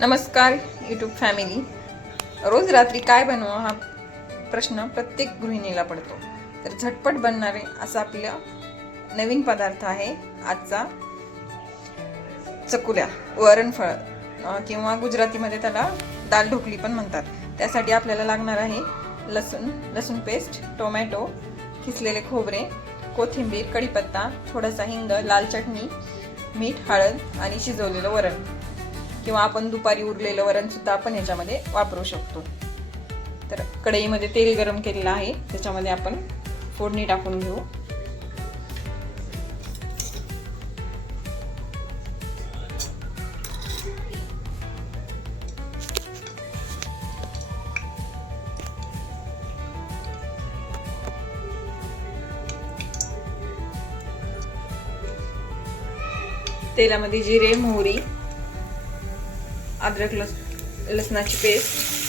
नमस्कार YouTube family रोज रात्री काय बनवा हा प्रश्न प्रत्येक गृहिणीला पडतो. तर झटपट बनणारे असा आपला नवीन पदार्थ आहे आजचा चकुल्या वरणफळ किंवा गुजरातीमध्ये त्याला दाल ढोकली पण म्हणतात. त्यासाठी आपल्याला लागणार आहे लसूण लसूण पेस्ट टोमॅटो किसलेले खोबरे कोथिंबीर कढीपत्ता थोडासा हिंग लाल चटणी मीठ हळद आणि शिजवलेलं वरण. किंवा आपण दुपारी उरलेलं वरण सुद्धा आपण याच्यामध्ये वापरू शकतो. तर कढईमध्ये तेल गरम केलेलं आहे. त्याच्यामध्ये आपण फोडणी टाकून घेऊ. तेलामध्ये जिरे मोहरी अद्रक लस लसणाची पेस्ट.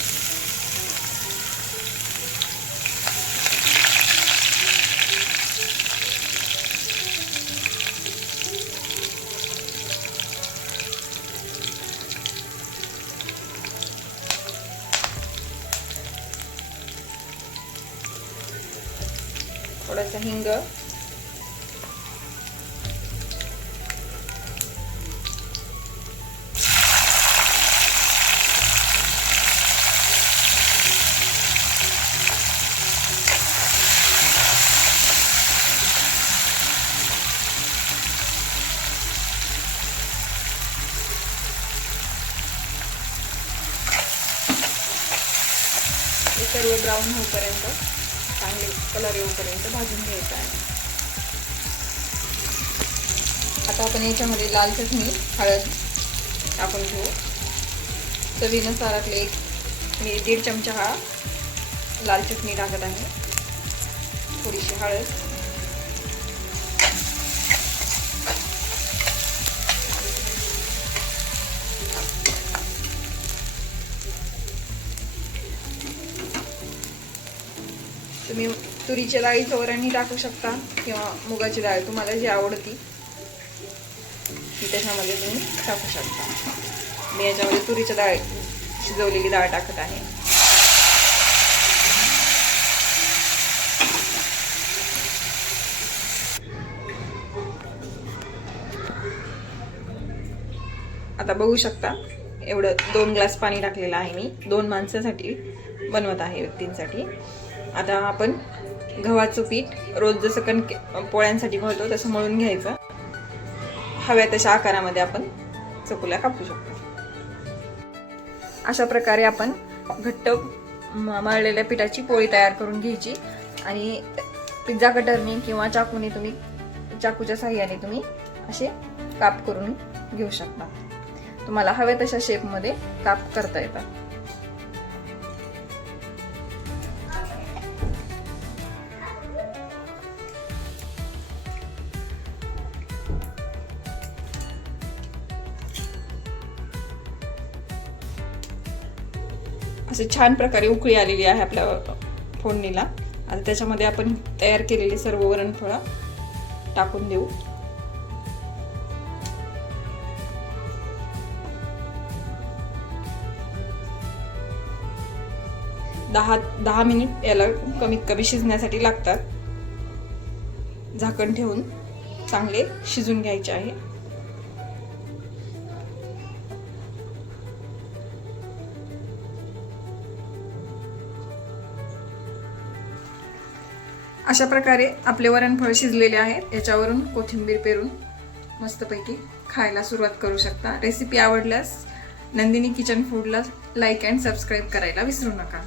थोडासा हिंग. सर्व ब्राऊन होईपर्यंत चांगले कलर येऊपर्यंत भाजून घ्यायचं आहे. आता आपण याच्यामध्ये लाल चटणी हळद टाकून घेऊ. चवीनुसार आपले एक मी दीड चमचा हा लाल चटणी टाकत आहे. थोडीशी हळद. तुम्ही तुरीच्या डाळीचं वरणही टाकू शकता किंवा मुगाची डाळ तुम्हाला जी आवडती ती त्याच्यामध्ये तुम्ही टाकू शकता. मी याच्यामध्ये तुरीच्या डाळ शिजवलेली डाळ टाकत आहे. आता बघू शकता एवढं दोन ग्लास पाणी टाकलेलं आहे मी. दोन माणसासाठी बनवत आहे व्यक्तींसाठी. आता आपण गव्हाचं पीठ रोज जसं कणके पोळ्यांसाठी मळतो तसं मळून घ्यायचं. हव्या तशा आकारामध्ये आपण चकुल्या कापू शकतो. अशा प्रकारे आपण घट्ट मळलेल्या पिठाची पोळी तयार करून घ्यायची. आणि पिझ्झा कटरने किंवा चाकूने तुम्ही चाकूच्या साह्याने तुम्ही असे काप करून घेऊ शकता. तुम्हाला हव्या तशा शेपमध्ये काप करता येतात. असे छान प्रकारे उकळी आलेली आहे आपल्या फोडणीला. आता त्याच्यामध्ये आपण तयार केलेले सर्व वरणफळं टाकून देऊ. दहा दहा मिनिट याला कमीत कमी शिजण्यासाठी लागतात. झाकण ठेवून चांगले शिजून घ्यायचे आहे. अशा प्रकारे आपले वरणफळ शिजलेले आहेत. याच्यावरून कोथिंबीर पेरून मस्तपैकी खायला सुरुवात करू शकता. रेसिपी आवडल्यास नंदिनी किचन फूडला लाईक अँड सबस्क्राईब करायला विसरू नका.